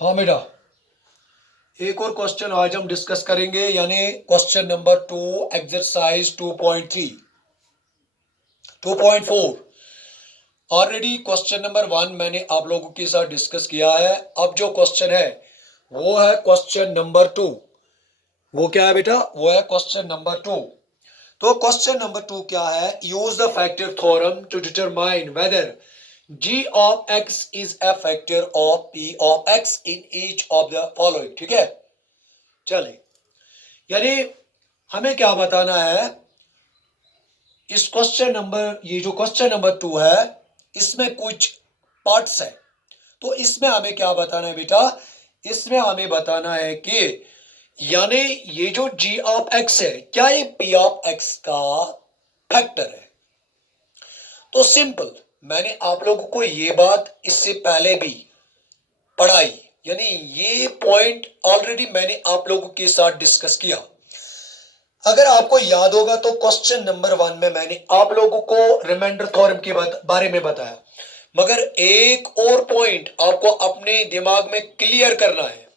हाँ बेटा, एक और क्वेश्चन आज हम डिस्कस करेंगे, यानी question number 2, exercise 2.3, 2.4। Already question number 1 मैंने आप लोगों के साथ डिस्कस किया है। अब जो क्वेश्चन है वो है क्वेश्चन नंबर 2। वो क्या है बेटा? वो है क्वेश्चन नंबर 2। तो क्वेश्चन नंबर 2 क्या है? Use the factor theorem to determine whether g of x is a factor of p of x in each of the following। ठीक है, चलिए, यानी हमें क्या बताना है इस क्वेश्चन नंबर, ये जो क्वेश्चन नंबर 2 है इसमें कुछ पार्ट्स है। तो इसमें हमें क्या बताना है बेटा? इसमें हमें बताना है कि यानी ये जो g ऑफ x है, क्या ये p ऑफ x का फैक्टर है? तो सिंपल, मैंने आप लोगों को ये बात इससे पहले भी पढ़ाई, यानी ये पॉइंट ऑलरेडी मैंने आप लोगों के साथ डिस्कस किया। अगर आपको याद होगा तो क्वेश्चन नंबर 1 में मैंने आप लोगों को रिमाइंडर थ्योरम के बारे में बताया, मगर एक और पॉइंट आपको अपने दिमाग में क्लियर करना है।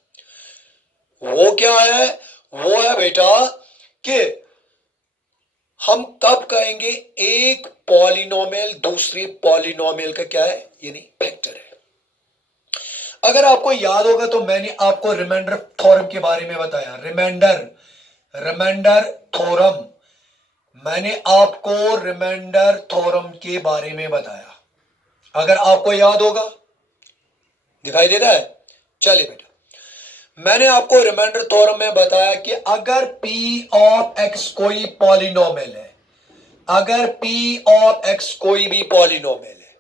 वो क्या है? वो है बेटा कि हम कब कहेंगे एक पॉलिनोमियल दूसरे पॉलिनोमियल का क्या है, यानी फैक्टर है। अगर आपको याद होगा तो मैंने आपको रिमाइंडर थ्योरम के बारे में बताया। रिमाइंडर थ्योरम, मैंने आपको रिमाइंडर थ्योरम के बारे में बताया। अगर आपको याद होगा, दिखाई देता है? चलिए बेटा, मैंने आपको रिमाइंडर थ्योरम में बताया कि अगर p ऑफ x कोई पॉलिनोमियल है, अगर p ऑफ x कोई भी पॉलिनोमियल है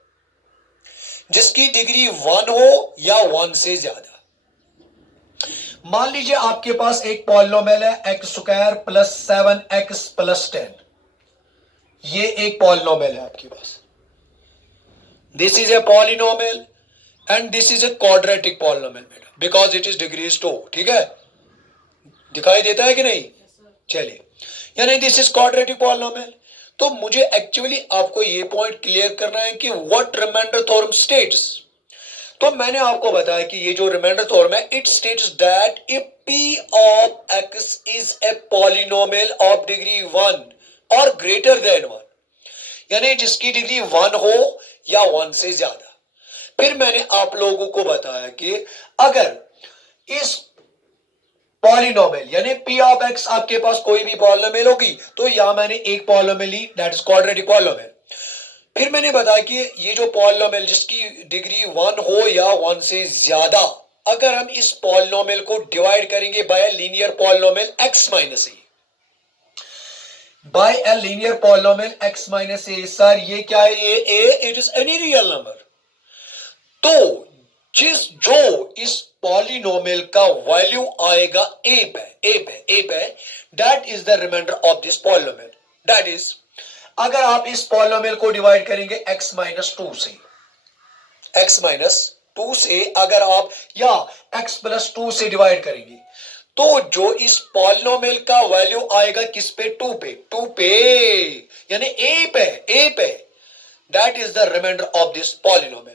जिसकी डिग्री 1 हो या 1 से ज्यादा, मान लीजिए आपके पास एक पॉलिनोमियल है x square plus 7x plus 10। ये एक पॉलिनोमियल है आपके पास। This is a polynomial and this is a quadratic polynomial बेटा, बिकॉज इट इज डिग्रीज 2। ठीक है, दिखाई देता है कि नहीं? चलिए, यानी दिस इज क्वाड्रेटिक पॉलिनोमियल। तो मुझे एक्चुअली आपको ये पॉइंट क्लियर करना है कि व्हाट रिमाइंडर थ्योरम स्टेट्स। तो मैंने आपको बताया कि ये जो रिमाइंडर थ्योरम है, it states that if p of x is a polynomial of degree 1 और ग्रेटर देन 1, यानी जिसकी डिग्री 1 हो या 1 से ज्यादा। फिर मैंने आप लोगों को बताया कि अगर इस पॉलिनोमियल यानी p ऑफ x आपके पास कोई भी पॉलिनोमियल होगी, तो यहां मैंने एक पॉलिनोमियल ली, दैट इज क्वाड्रेटिक पॉलिनोमियल। फिर मैंने बताया कि ये जो पॉलिनोमियल जिसकी डिग्री 1 हो या 1 से ज्यादा, अगर हम इस पॉलिनोमियल को डिवाइड करेंगे by linear polynomial x minus a, by a linear polynomial x minus a, sir ये क्या है? ये a, it is any real number. तो जो इस पॉलिनोमियल का वैल्यू आएगा ए पे, that is the reminder of this polynomial. That is, अगर आप इस पॉलिनोमियल को डिवाइड करेंगे x माइनस 2 से, x माइनस 2 से अगर आप या x प्लस 2 से डिवाइड करेंगे, तो जो इस पॉलिनोमियल का वैल्यू आएगा किस पे? 2 पे, यानी ए पे, that is the reminder of this polynomial.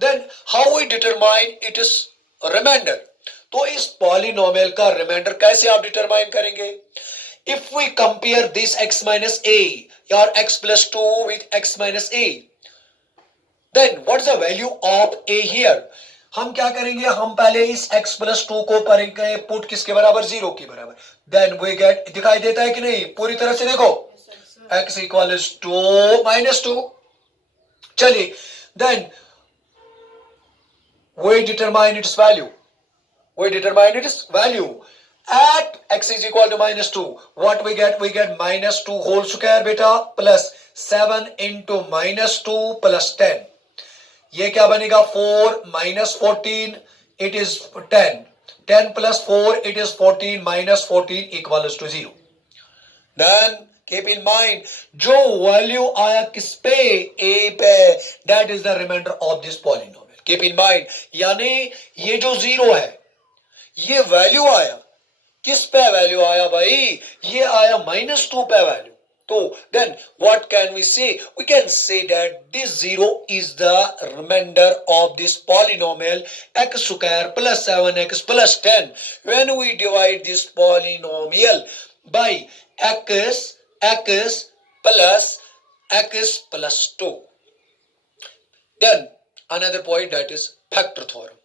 Then how we determine it is reminder? तो इस पॉलिनोमियल का रिमाइंडर कैसे आप डिटरमाइन करेंगे? If we compare this x minus a और x plus 2 with x minus a, then what is the value of a here? हम क्या करेंगे? हम पहले इस x प्लस 2 को करेंगे पुट किसके बराबर? 0 के बराबर। देन वी गेट, दिखाई देता है कि नहीं? पूरी तरह से देखो, x इक्वल टू माइनस 2। चलिए, then we determine its value. We determine its value at x is equal to minus 2. What we get? We get minus 2 whole square beta plus 7 into minus 2 plus 10. ये क्या बनेगा? 4 minus 14, it is 10. 10 plus 4, it is 14 minus 14 equals to 0. Then keep in mind, जो value आया किस पे? a पे, that is the remainder of this polynomial. Keep in mind, यानी ये जो 0 है, ये वैल्यू आया किस पे? वैल्यू आया भाई, ये आया -2 पे वैल्यू। तो then what can we say? We can say that this 0 is the remainder of this polynomial x square plus 7x plus 10. When we divide this polynomial by x plus 2. Then another point, that is factor theorem.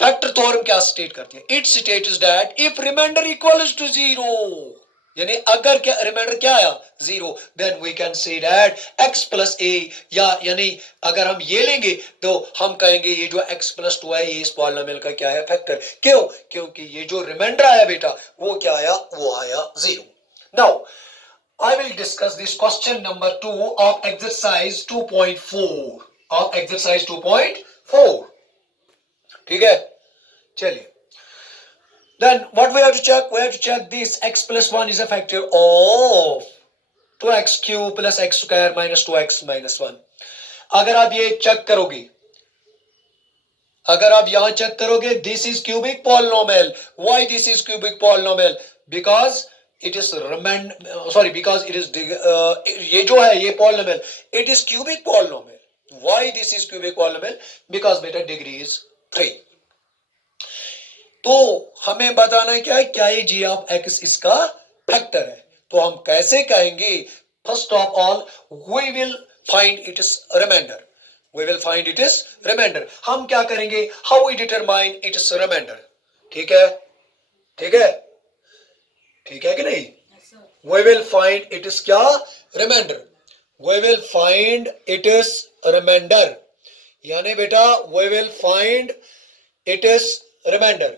Factor theorem क्या state करती है? It states that if reminder equals to 0, यानी अगर क्या reminder क्या आया 0, then we can say that x plus a, या यानी अगर हम ये लेंगे तो हम कहेंगे ये जो x प्लस 2 है ये इस पॉलिनोमियल का क्या है? फैक्टर। क्यों? क्योंकि ये जो रिमाइंडर आया बेटा वो क्या आया? वो आया 0। Now I will discuss this question number 2 of exercise 2.4 ठीक है, चलिए। Then what we have to check? We have to check this x plus 1 is a factor of 2x cube plus x square minus 2x minus 1. अगर आप ये check करोगे, अगर आप यहां चेक करोगे, this is cubic polynomial. Why this is cubic polynomial? Because it is because it is ये जो है ये polynomial, it is cubic polynomial. Why this is cubic polynomial? Because बेटा डिग्री is 3। तो हमें बताना है क्या ये g ऑफ x इसका फैक्टर है। तो हम कैसे कहेंगे? First of all we will find it is reminder. हम क्या करेंगे? How we determine it is reminder. ठीक है कि नहीं? We will find it is क्या? Reminder. We will find it is reminder, यानी बेटा we will find it is reminder.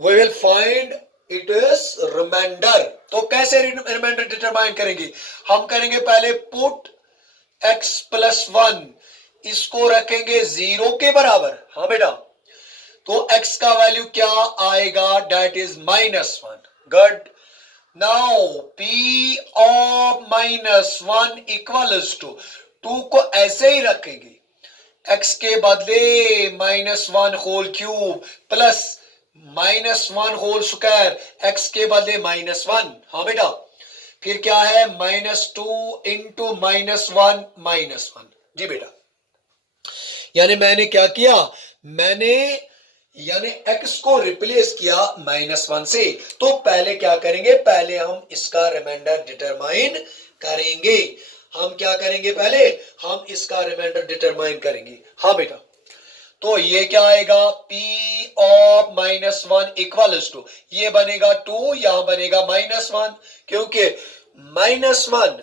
We will find it is remainder। तो कैसे रिमाइंडर डिटरमाइन करेंगे? हम करेंगे पहले पुट x प्लस 1, इसको रखेंगे 0 के बराबर। हाँ बेटा, तो x का वैल्यू क्या आएगा? That is -1। Good. Now p of -1 equals to 2 को ऐसे ही रखेंगे, x के बदले -1 whole cube plus -1 whole square, x के बदले -1। हाँ बेटा, फिर क्या है? -2 इंटू -1 जी बेटा। यानी मैंने क्या किया? मैंने यानी x को रिप्लेस किया -1 से। तो पहले क्या करेंगे? पहले हम इसका रिमाइंडर डिटरमाइन करेंगे। हम क्या करेंगे? पहले हम इसका रिमाइंडर डिटरमाइन करेंगे। हाँ बेटा, तो ये क्या आएगा? p ऑफ -1 इक्वल्स टू, ये बनेगा 2, यहां बनेगा -1, क्योंकि -1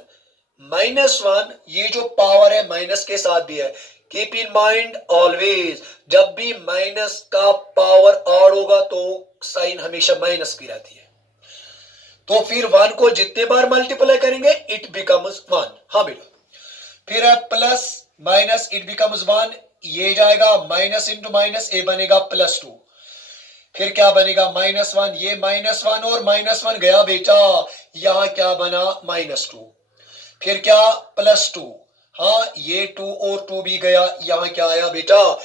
ये जो पावर है माइनस के साथ भी है। कीप इन माइंड ऑलवेज, जब भी माइनस का पावर ऑड होगा तो साइन हमेशा माइनस की रहती है। तो फिर 1 को जितने बार मल्टीप्लाई करेंगे इट बिकम्स 1। हाँ बेटा, फिर है प्लस माइनस, इट बिकम्स 1, ये जाएगा माइनस इंटू माइनस, ए बनेगा +2। फिर क्या बनेगा? -1, ये -1 और -1 गया बेटा, यहां क्या बना? -2। फिर क्या? +2। हाँ, ये 2 और 2 भी गया, यहां क्या आया बेटा?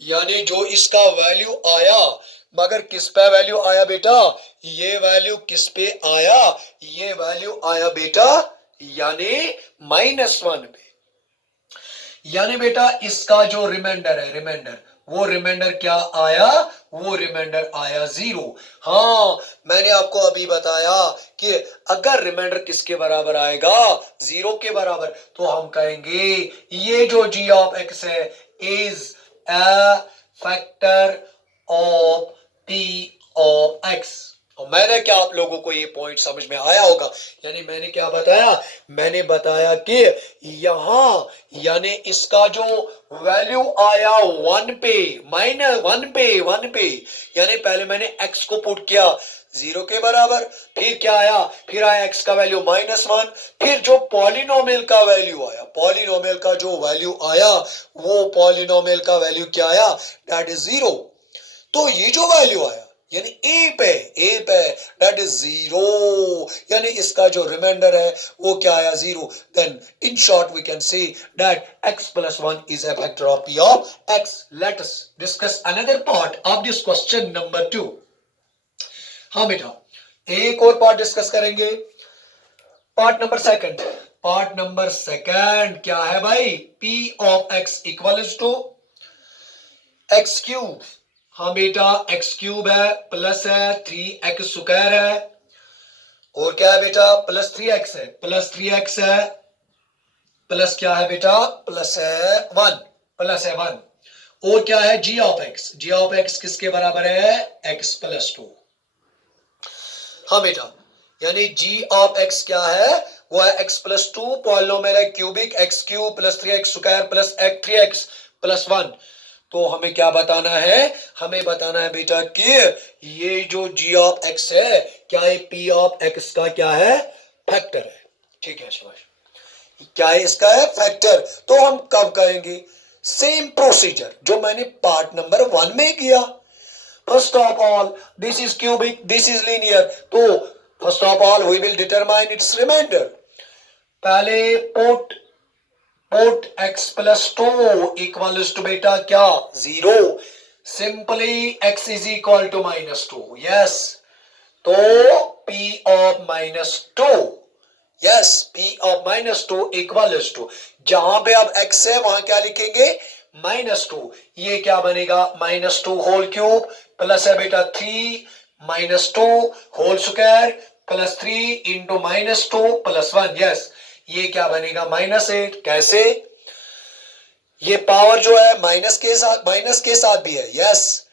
यानी जो इसका वैल्यू आया, मगर किस पे वैल्यू आया बेटा? ये वैल्यू किस पे आया? ये वैल्यू आया बेटा यानी -1 पे। यानी बेटा इसका जो रिमाइंडर है, वो रिमाइंडर क्या आया? वो रिमाइंडर आया 0। हाँ, मैंने आपको अभी बताया कि अगर रिमाइंडर किसके बराबर आएगा? 0 के बराबर, तो हम कहेंगे ये जो g ऑफ x है is a factor of p of x। और मैंने क्या, आप लोगों को ये पॉइंट समझ में आया होगा? यानी मैंने क्या बताया? मैंने बताया कि यहां यानी इसका जो वैल्यू आया 1 पे, -1 पे, यानी पहले मैंने x को पुट किया 0 के बराबर, फिर क्या आया? फिर आया x का वैल्यू -1, फिर जो पॉलिनोमियल का वैल्यू आया, पॉलिनोमियल का जो वैल्यू आया, वो पॉलिनोमियल का वैल्यू क्या आया? That is 0। तो ये जो वैल्यू आया यानी ए पे दैट इज 0, यानी इसका जो रिमाइंडर है वो क्या आया? 0। Then in short we can say that x plus 1 is a factor of p of x। Let us discuss another part of this question number 2। हाँ बेटा, एक और पार्ट डिस्कस करेंगे। पार्ट नंबर सेकंड क्या है भाई? P of x equals to x cube. हाँ बेटा, एक्स क्यूब है प्लस है 3x स्क्वायर है, और क्या है बेटा? प्लस 3x है, प्लस 3x है, प्लस क्या है बेटा? प्लस है 1, प्लस है 1, और क्या है? g of x, g of x किसके बराबर है? x plus 2। हाँ बेटा, यानी g ऑफ x क्या है? वो है x प्लस 2, पॉलिनोमियल है cubic, x cube plus 3x square plus 3x plus 1। तो हमें क्या बताना है? हमें बताना है बेटा कि ये जो g ऑफ x है, क्या ये p ऑफ x का क्या है? फैक्टर है। ठीक है शिवाश, क्या है इसका है? फैक्टर। तो हम कब करेंगे? सेम प्रोसीजर जो मैंने पार्ट नंबर 1 में किया। First of all, this is cubic, this is linear, तो first of all we will determine its reminder. पहले put x plus 2 equals to बेटा क्या? 0। Simply x is equal to -2। Yes, तो p of -2, yes, p of -2 equals to, जहां पे अब x है वहां क्या लिखेंगे? -2। ये क्या बनेगा? -2 होल क्यूब प्लस है बेटा 3 -2 whole square plus 3 into -2 plus 1। Yes, ये क्या बनेगा? -8। कैसे? ये पावर जो है माइनस के साथ भी है। यस,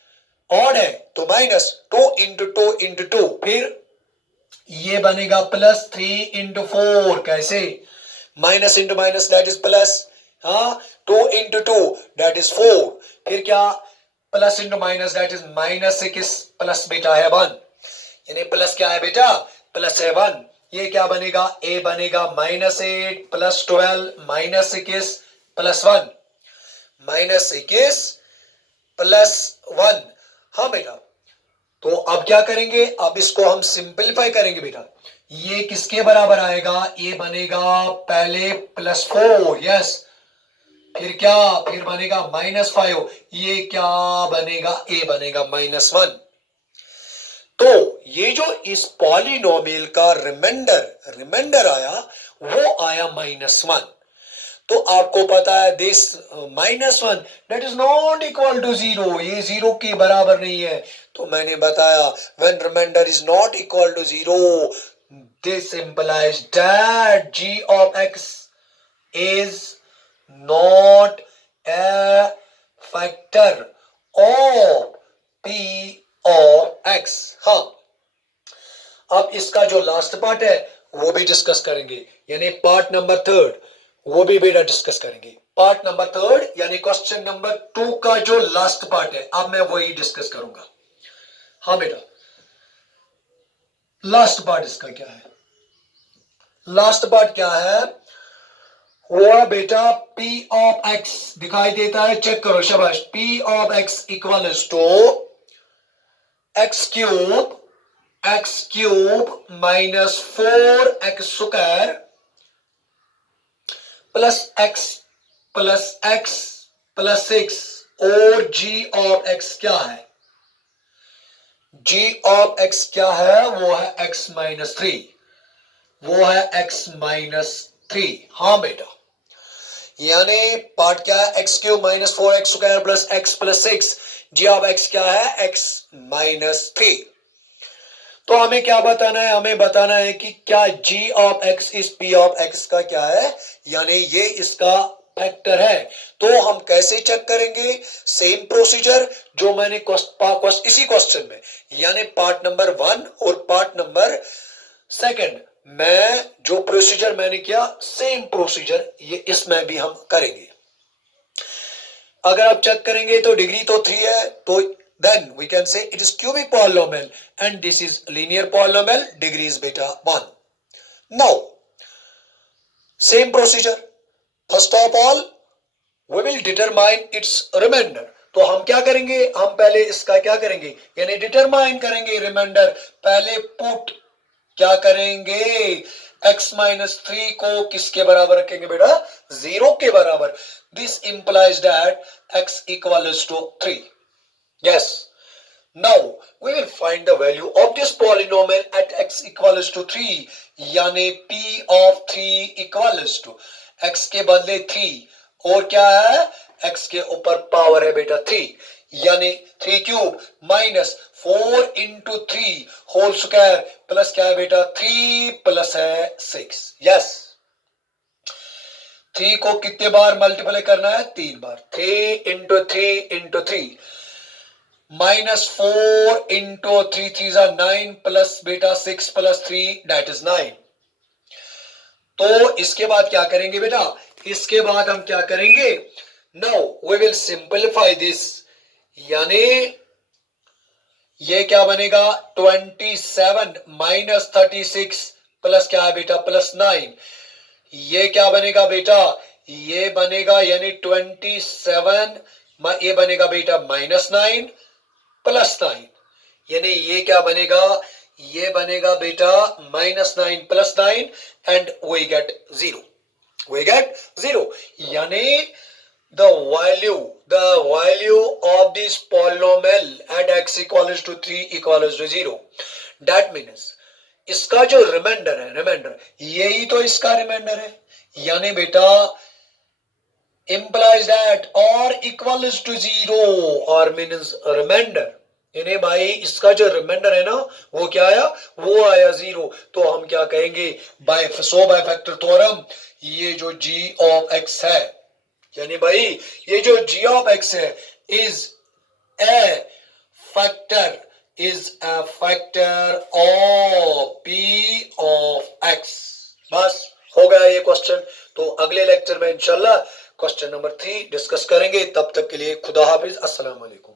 ऑड है तो -2 इंटू 2 इंटू 2, फिर ये बनेगा प्लस 3 इंटू 4। कैसे? Minus into minus that is plus. हाँ, 2 इंटू 2 दैट इज 4, फिर क्या? Plus into minus that is -6 plus बेटा है 1, यानी प्लस क्या है बेटा? प्लस है 1। ये क्या बनेगा? ए बनेगा -8 प्लस 12 -6 प्लस 1, -6 प्लस 1। हाँ बेटा, तो अब क्या करेंगे? अब इसको हम सिंपलीफाई करेंगे बेटा। ये किसके बराबर आएगा? ये बनेगा पहले +4, यस, फिर क्या? फिर बनेगा -5, ये क्या बनेगा? ए बनेगा -1। तो ये जो इस पॉलिनोमियल का रिमाइंडर आया, वो आया -1। तो आपको पता है this -1 that is not equal to 0, ये 0 के बराबर नहीं है। तो मैंने बताया when remainder is not equal to 0, this implies that g of x is not a factor of p of x। हाँ, अब इसका जो लास्ट पार्ट है वो भी डिस्कस करेंगे, यानी पार्ट नंबर 3 वो भी बेटा डिस्कस करेंगे। पार्ट नंबर 3 यानी क्वेश्चन नंबर 2 का जो लास्ट पार्ट है, अब मैं वही डिस्कस करूंगा। हाँ बेटा, लास्ट पार्ट इसका क्या है? लास्ट पार्ट क्या है? वो है बेटा p ऑफ x, दिखाई देता है? चेक करो, शाबाश। p of x equals to x cube minus 4x square plus x plus 6, और g ऑफ x क्या है? g ऑफ x क्या है? वो है x माइनस 3, वो है x माइनस 3। हाँ बेटा, यानी पार्ट क्या है? X cube minus 4x square plus x plus 6, g of x क्या है? x minus 3। तो हमें क्या बताना है? हमें बताना है कि क्या g ऑफ x इस p ऑफ x का क्या है, यानी ये इसका फैक्टर है। तो हम कैसे चेक करेंगे? सेम प्रोसीजर जो मैंने इसी क्वेश्चन में, यानी पार्ट नंबर 1 और पार्ट नंबर 2 मैं जो प्रोसीजर मैंने किया, सेम प्रोसीजर ये इसमें भी हम करेंगे। अगर आप चेक करेंगे तो डिग्री तो 3 है, तो then we can say it is cubic polynomial and this is linear polynomial, degree is beta 1. Now same procedure, first of all we will determine its remainder। तो हम क्या करेंगे? हम पहले इसका क्या करेंगे, यानी डिटरमाइन करेंगे रिमाइंडर। पहले पुट क्या करेंगे? x माइनस 3 को किसके बराबर रखेंगे बेटा? 0 के बराबर। This implies that x equals to 3। Yes. Now we will find the value of this polynomial at x equals to 3, यानी p of 3 equals to x के बदले 3 और क्या है, x के ऊपर पावर है बेटा 3, यानी 3 cube minus 4 into 3 whole square plus क्या है बेटा 3 प्लस है 6। यस, 3 को कितने बार मल्टीप्लाई करना है, 3 बार। 3 into 3 into 3 minus 4 into 3 3 9 plus बेटा 6 प्लस 3 दैट इज 9। तो इसके बाद क्या करेंगे बेटा, इसके बाद हम क्या करेंगे, now we will simplify this, यानी ये क्या बनेगा 27 माइनस 36 प्लस क्या है बेटा प्लस 9, ये क्या बनेगा बेटा, ये बनेगा यानी 27 ये बनेगा बेटा माइनस 9 प्लस 9, यानी ये क्या बनेगा, ये बनेगा बेटा minus 9 plus 9 and we get 0, we get 0, यानी the value of this polynomial at x equals to 3 equals to 0, that means इसका जो रिमाइंडर है, रिमाइंडर यही तो इसका रिमाइंडर है, यानी बेटा implies that or equals to 0 or means reminder, यानी भाई इसका जो रिमाइंडर है ना वो क्या आया, वो आया 0, तो हम क्या कहेंगे बाय फैक्टर थ्योरम, ये जो g of x है, यानी भाई ये जो g of x है is a factor of p of x। बस हो गया ये क्वेश्चन। तो अगले लेक्चर में इंशाल्लाह क्वेश्चन नंबर 3 डिस्कस करेंगे। तब तक के लिए खुदा हाफिज, अस्सलाम वालेकुम।